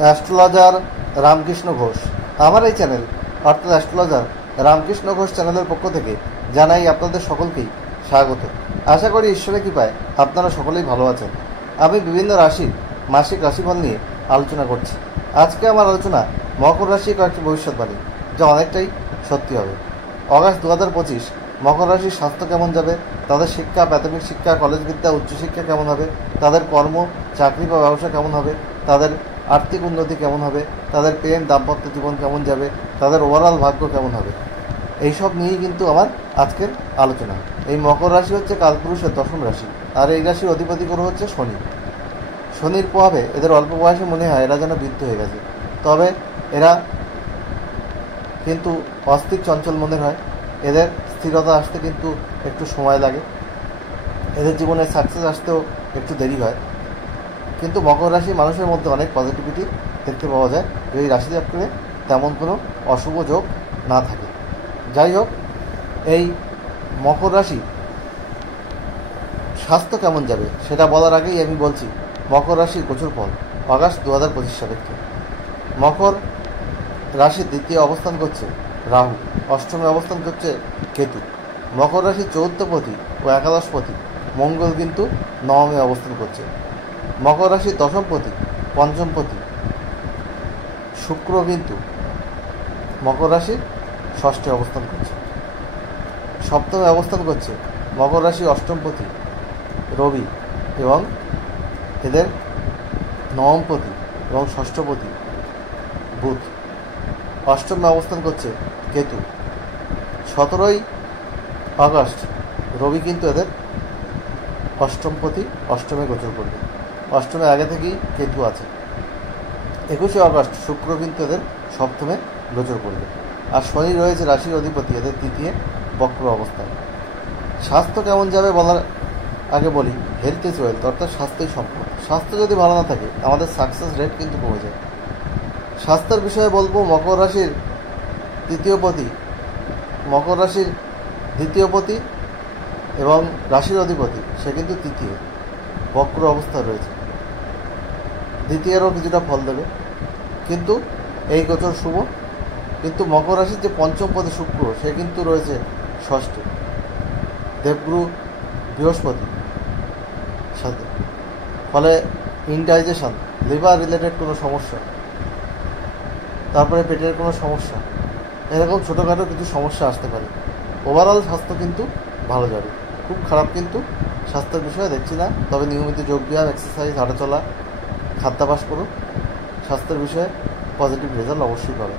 Astrologer Ramakrishna Ghosh. আমার এই channel অর্থাৎ অ্যাস্ট্রোলজার রামকৃষ্ণ ঘোষ চ্যানেলের পক্ষ থেকে জানাই আপনাদের সকলকেই স্বাগত। আশা করি ঈশ্বরের কৃপায় আপনারা সকলেই ভালো আছেন। আমি বিভিন্ন রাশির মাসিক রাশিফল নিয়ে আলোচনা করছি। আজকে আমার আলোচনা মকর রাশির কয়েকটি ভবিষ্যৎবাণী, যা অনেকটাই সত্যি হবে। অগাস্ট 2025 মকর রাশির স্বাস্থ্য কেমন যাবে, তাদের শিক্ষা, প্রাথমিক শিক্ষা, কলেজ বিদ্যা, উচ্চশিক্ষা কেমন হবে, তাদের কর্ম, চাকরি বা ব্যবসা কেমন হবে, তাদের আর্থিক উন্নতি কেমন হবে, তাদের প্রেম দাম্পত্য জীবন কেমন যাবে, তাদের ওভারঅল ভাগ্য কেমন হবে, এইসব নিয়েই কিন্তু আমার আজকের আলোচনা। এই মকর রাশি হচ্ছে কালপুরুষের দশম রাশি, আর এই রাশির অধিপতি গ্রহ হচ্ছে শনি। শনির প্রভাবে এদের অল্প বয়সে মনে হয় এরা যেন বৃদ্ধ হয়ে গেছে, তবে এরা কিন্তু অস্থির চঞ্চল মনের হয়। এদের স্থিরতা আসতে কিন্তু একটু সময় লাগে, এদের জীবনে সাকসেস আসতেও একটু দেরি হয়। কিন্তু মকর রাশি মানুষের মধ্যে অনেক পজিটিভিটি দেখতে পাওয়া যায়, এই রাশি চক্রে তেমন কোনো অশুভ যোগ না থাকে। যাই হোক, এই মকর রাশি স্বাস্থ্য কেমন যাবে সেটা বলার আগেই আমি বলছি মকর রাশির গোচর ফল অগাস্ট 2025 সাপেক্ষে। মকর রাশির দ্বিতীয় অবস্থান করছে রাহু, অষ্টমে অবস্থান করছে কেতু। মকর রাশির চতুর্থপতি ও একাদশপতি মঙ্গল কিন্তু নবমে অবস্থান করছে। মকর রাশির দশমপতি, পঞ্চমপতি শুক্র কিন্তু মকর রাশির ষষ্ঠে অবস্থান করছে। সপ্তমে অবস্থান করছে মকর রাশির অষ্টমপতি রবি এবং এদের নবমপতি এবং ষষ্ঠপতি বুধ। অষ্টমে অবস্থান করছে কেতু। 17ই আগস্ট রবি কিন্তু এদের অষ্টমপতি অষ্টমে গোচর করবে। অষ্টমে আগে থেকেই কেতু আছে। 21শে আগস্ট শুক্র কিন্তু এদের সপ্তমে গোচর করবে। আর শনি রয়েছে রাশির অধিপতি এদের তৃতীয় বক্র অবস্থায়। স্বাস্থ্য কেমন যাবে বলার আগে বলি, হেলথ ইজ ওয়েলথ, অর্থাৎ স্বাস্থ্যই সম্পদ। স্বাস্থ্য যদি ভালো না থাকে আমাদের সাকসেস রেট কিন্তু কমে যায়। স্বাস্থ্যের বিষয়ে বলবো, মকর রাশির দ্বিতীয়পতি এবং রাশির অধিপতি সে কিন্তু তৃতীয় বক্র অবস্থা রয়েছে। দ্বিতীয়েরও কিছুটা ফল দেবে, কিন্তু এই গোচর শুভ। কিন্তু মকর রাশির যে পঞ্চমপতি শুক্র সে কিন্তু রয়েছে ষষ্ঠে দেবগুরু বৃহস্পতি সাথে। ফলে ইনডাইজেশন, লিভার রিলেটেড কোনো সমস্যা, তারপরে পেটের কোনো সমস্যা, এরকম ছোটোখাটো কিছু সমস্যা আসতে পারে। ওভারঅল স্বাস্থ্য কিন্তু ভালো যাবে, খুব খারাপ কিন্তু স্বাস্থ্যের বিষয়ে দেখছি না। তবে নিয়মিত যোগব্যায়াম, এক্সারসাইজ, হাঁটাচলা, খাদ্যাভ্যাস করুন, স্বাস্থ্যের বিষয়ে পজিটিভ রেজাল্ট অবশ্যই পাবে।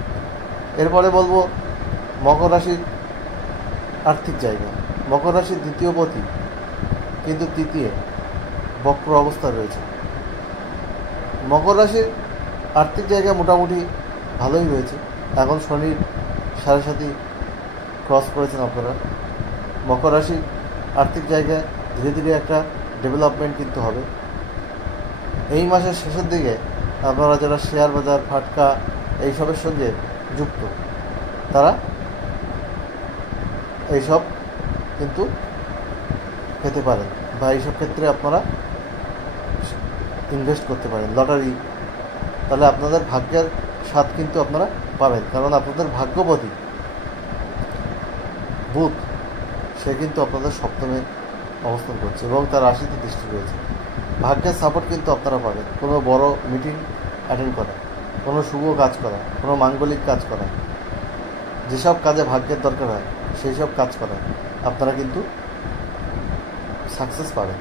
এরপরে বলবো মকর রাশির আর্থিক জায়গা। মকর রাশির দ্বিতীয়পতি কিন্তু তৃতীয় বক্র অবস্থা রয়েছে। মকর রাশির আর্থিক জায়গা মোটামুটি ভালোই রয়েছে। এখন শনির 7.5 ক্রস করেছেন আপনারা। মকর রাশির আর্থিক জায়গায় ধীরে ধীরে একটা ডেভেলপমেন্ট কিন্তু হবে। এই মাসের শেষের দিকে আপনারা যারা শেয়ার বাজার, ফাটকা এইসবের সঙ্গে যুক্ত তারা এইসব কিন্তু পেতে পারেন, বা এইসব ক্ষেত্রে আপনারা ইনভেস্ট করতে পারেন। লটারি, তাহলে আপনাদের ভাগ্যের স্বাদ কিন্তু আপনারা পাবেন, কারণ আপনাদের ভাগ্যপতি বুধ সে কিন্তু আপনাদের সপ্তমে অবস্থান করছে এবং তার রাশিতে দৃষ্টি রয়েছে। ভাগ্যের সাপোর্ট কিন্তু আপনারা পাবেন। কোনো বড় মিটিং অ্যাটেন্ড করা, কোনো শুভ কাজ করা, কোনো মাঙ্গলিক কাজ করা, যেসব কাজে ভাগ্যের দরকার হয় সেই সব কাজ করা আপনারা কিন্তু সাকসেস পাবেন।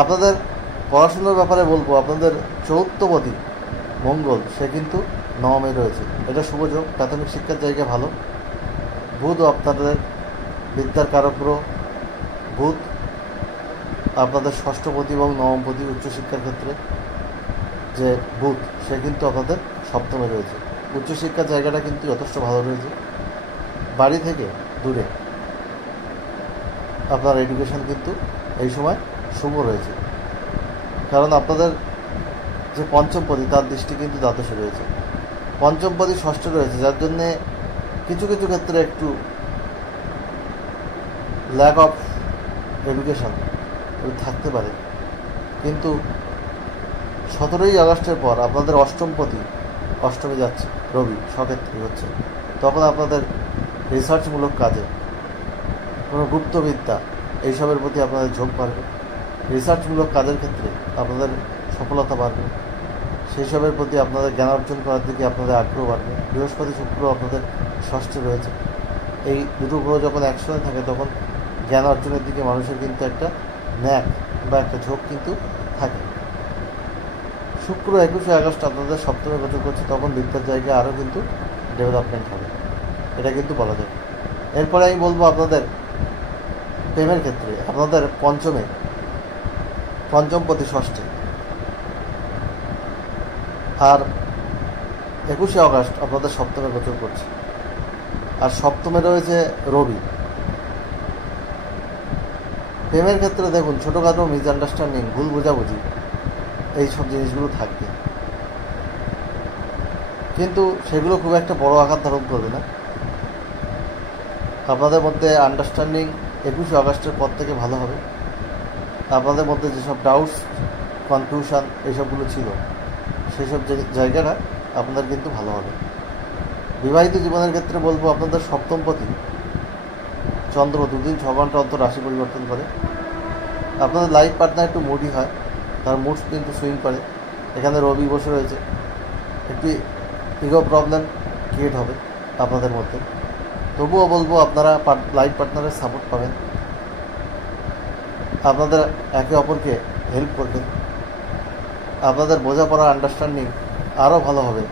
আপনাদের পড়াশোনার ব্যাপারে বলবো, আপনাদের চতুর্থপতি মঙ্গল সে কিন্তু নবমে রয়েছে, এটা শুভ যোগ। প্রাথমিক শিক্ষার জায়গা ভালো। বুধ আপনাদের বিদ্যার কারক গ্রহ। বুধ আপনাদের ষষ্ঠপতি এবং নবমপতি উচ্চশিক্ষার ক্ষেত্রে যে বুধ সে কিন্তু আপনাদের সপ্তমে রয়েছে। উচ্চশিক্ষার জায়গাটা কিন্তু যথেষ্ট ভালো রয়েছে। বাড়ি থেকে দূরে আপনার এডুকেশন কিন্তু এই সময় শুভ রয়েছে, কারণ আপনাদের যে পঞ্চমপতি তার দৃষ্টি কিন্তু দ্বাদশে রয়েছে। পঞ্চমপতি ষষ্ঠে রয়েছে, যার জন্যে কিছু কিছু ক্ষেত্রে একটু ল্যাক অফ এডুকেশন থাকতে পারে। কিন্তু 17ই আগস্টের পর আপনাদের অষ্টমপতি অষ্টমে যাচ্ছে, রবি সক্ষেত্রী হচ্ছে, তখন আপনাদের রিসার্চমূলক কাজে, কোনো গুপ্তবিদ্যা এইসবের প্রতি আপনাদের ঝোঁক বাড়বে। রিসার্চমূলক কাজের ক্ষেত্রে আপনাদের সফলতা বাড়বে, সেই সবের প্রতি আপনাদের জ্ঞান অর্জন করার দিকে আপনাদের আগ্রহ বাড়বে। বৃহস্পতি শুক্র আপনাদের ষষ্ঠে রয়েছে, এই দুটো গ্রহ যখন একসঙ্গে থাকে তখন জ্ঞান অর্জনের দিকে মানুষের কিন্তু একটা ন্যাক বা একটা ঝোঁক কিন্তু থাকে। শুক্র 21শে আগস্ট আপনাদের সপ্তমে গোচর করছে, তখন বিদ্যার জায়গায় আরও কিন্তু ডেভেলপমেন্ট হবে, এটা কিন্তু বলা যায়। এরপরে আমি বলবো আপনাদের প্রেমের ক্ষেত্রে আপনাদের পঞ্চমপতি ষষ্ঠে, আর 21শে আগস্ট আপনাদের সপ্তমে গোচর করছে, আর সপ্তমে রয়েছে রবি। প্রেমের ক্ষেত্রে দেখুন ছোটোখাটো মিসআন্ডারস্ট্যান্ডিং, ভুল বোঝাবুঝি, এইসব জিনিসগুলো থাকবে, কিন্তু সেগুলো খুব একটা বড় আকার ধারণ করবে না। আপনাদের মধ্যে আন্ডারস্ট্যান্ডিং 21শে আগস্টের পর থেকে ভালো হবে। আপনাদের মধ্যে যেসব ডাউটস, কনফিউশন এইসবগুলো ছিল, সেই সব জায়গাটা আপনাদের কিন্তু ভালো হবে। বিবাহিত জীবনের ক্ষেত্রে বলবো আপনাদের সপ্তমপতি চন্দ্র 2 দিন 6 ঘন্টা অন্তর রাশি পরিবর্তন করে। আপনাদের লাইফ পার্টনার একটু মুডি হয়, তার মুড কিন্তু সুইং করে। এখানে রবি বসে রয়েছে, একটি ইগো প্রবলেম ক্রিয়েট হবে আপনাদের মধ্যে। তবুও বলবো আপনারা লাইফ পার্টনারের সাপোর্ট পাবেন, আপনাদের একে অপরকে হেল্প করবেন, আপনাদের বোঝাপড়া আন্ডারস্ট্যান্ডিং আরও ভালো হবে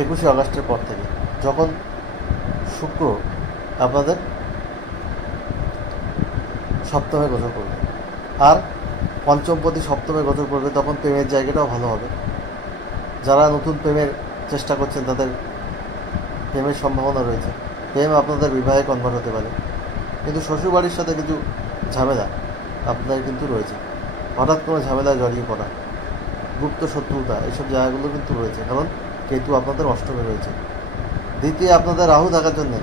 21শে আগস্টের পর থেকে, যখন শুক্র আপনাদের সপ্তমে গোচর করবে আর পঞ্চমপতি সপ্তমে গোচর করবে, তখন প্রেমের জায়গাটাও ভালো হবে। যারা নতুন প্রেমের চেষ্টা করছেন তাদের প্রেমের সম্ভাবনা রয়েছে, প্রেম আপনাদের বিবাহে কনভার্ট হতে পারে। কিন্তু শ্বশুরবাড়ির সাথে কিছু ঝামেলা আপনাদের কিন্তু রয়েছে, হঠাৎ কোনো ঝামেলায় জড়িয়ে পড়া, গুপ্ত শত্রুতা, এইসব জায়গাগুলো কিন্তু রয়েছে, কারণ কেতু আপনাদের অষ্টমে রয়েছে। দ্বিতীয় আপনাদের রাহু থাকার জন্য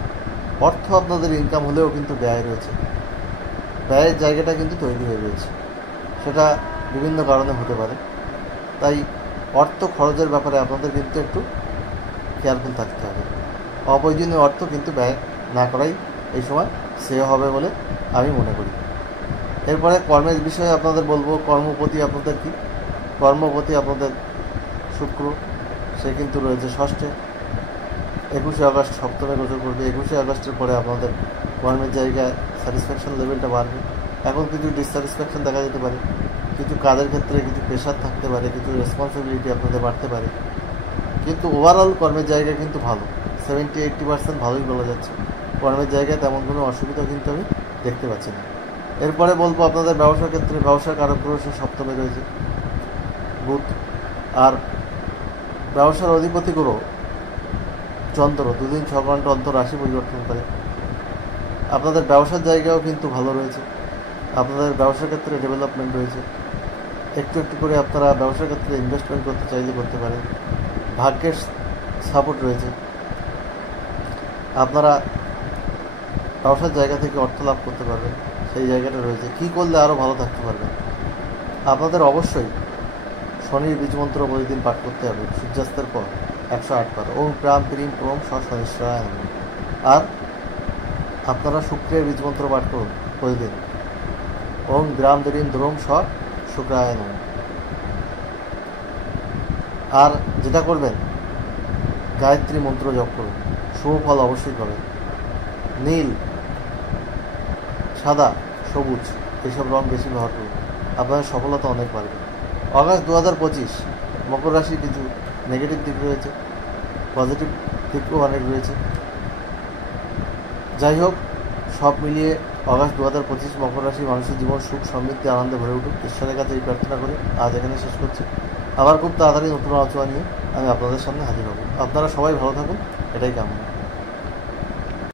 অর্থ আপনাদের ইনকাম হলেও কিন্তু ব্যয় রয়েছে, ব্যয়ের জায়গাটা কিন্তু তৈরি হয়ে রয়েছে, সেটা বিভিন্ন কারণে হতে পারে। তাই অর্থ খরচের ব্যাপারে আপনাদের কিন্তু একটু কেয়ারফুল থাকতে হবে। অপ্রয়োজনীয় অর্থ কিন্তু ব্যয় না করাই এই সময় শ্রেয় হবে বলে আমি মনে করি। এরপরে কর্মের বিষয়ে আপনাদের বলবো, কর্মপতি আপনাদের কি, কর্মপতি আপনাদের শুক্র, সে কিন্তু রয়েছে ষষ্ঠে। 21শে আগস্ট সপ্তমে গোচর করবে। 21শে আগস্টের পরে আপনাদের কর্মের জায়গায় স্যাটিসফ্যাকশন লেভেলটা বাড়বে। এখন কিছু ডিসস্যাটিসফ্যাকশন দেখা যেতে পারে, কিছু কাজের ক্ষেত্রে কিছু প্রেশার থাকতে পারে, কিছু রেসপন্সিবিলিটি আপনাদের বাড়তে পারে, কিন্তু ওভারঅল কর্মের জায়গা কিন্তু ভালো, 70-80% ভালোই বলা যাচ্ছে। কর্মের জায়গায় তেমন কোনো অসুবিধা কিন্তু আমি দেখতে পাচ্ছি না। এরপরে বলবো আপনাদের ব্যবসার ক্ষেত্রে, ব্যবসার কারক গ্রহ সে সপ্তমে রয়েছে বুধ, আর ব্যবসার অধিপতি গ্রহ চন্দ্র 2 দিন 6 ঘন্টা অন্তর রাশি পরিবর্তন করে। আপনাদের ব্যবসার জায়গাও কিন্তু ভালো রয়েছে, আপনাদের ব্যবসার ক্ষেত্রে ডেভেলপমেন্ট রয়েছে। একটু একটু করে আপনারা ব্যবসার ক্ষেত্রে ইনভেস্টমেন্ট করতে চাইলে করতে পারেন, ভাগ্যের সাপোর্ট রয়েছে, আপনারা ব্যবসার জায়গা থেকে অর্থ লাভ করতে পারবেন, সেই জায়গাটা রয়েছে। কী করলে আরও ভালো থাকতে পারবেন, আপনাদের অবশ্যই শনির বীজমন্ত্র প্রতিদিন পাঠ করতে হবে সূর্যাস্তের পর 108 বার, ওম প্রাম প্রিম প্রম শনিশ্চরায় নমঃ। আর আপনারা শুক্রের বীজমন্ত্র পাঠ করুন প্রতিদিন, ওম গ্রাম দ্রিম দ্রোম স শুক্রায় নমঃ। আর যেটা করবেন, গায়ত্রী মন্ত্র জপ করুন, শুভ ফল অবশ্যই পাবেন। নীল, সাদা, সবুজ এইসব রং বেশি ব্যবহার করুন, আপনাদের সফলতা অনেক বাড়বে। আগস্ট 2025 মকর রাশির কিছু নেগেটিভ দিক রয়েছে, পজিটিভ দিকও অনেক রয়েছে। যাই হোক, সব মিলিয়ে আগস্ট 2025 মকর রাশি মানুষের জীবন সুখ সমৃদ্ধি আনন্দে ভরে উঠুক, ঈশ্বরের কাছে এই প্রার্থনা করে আজ এখানে শেষ করছি। আবার খুব তাড়াতাড়ি নতুন আলোচনা নিয়ে আমি আপনাদের সামনে হাজির হব। আপনারা সবাই ভালো থাকুন, এটাই কামনা।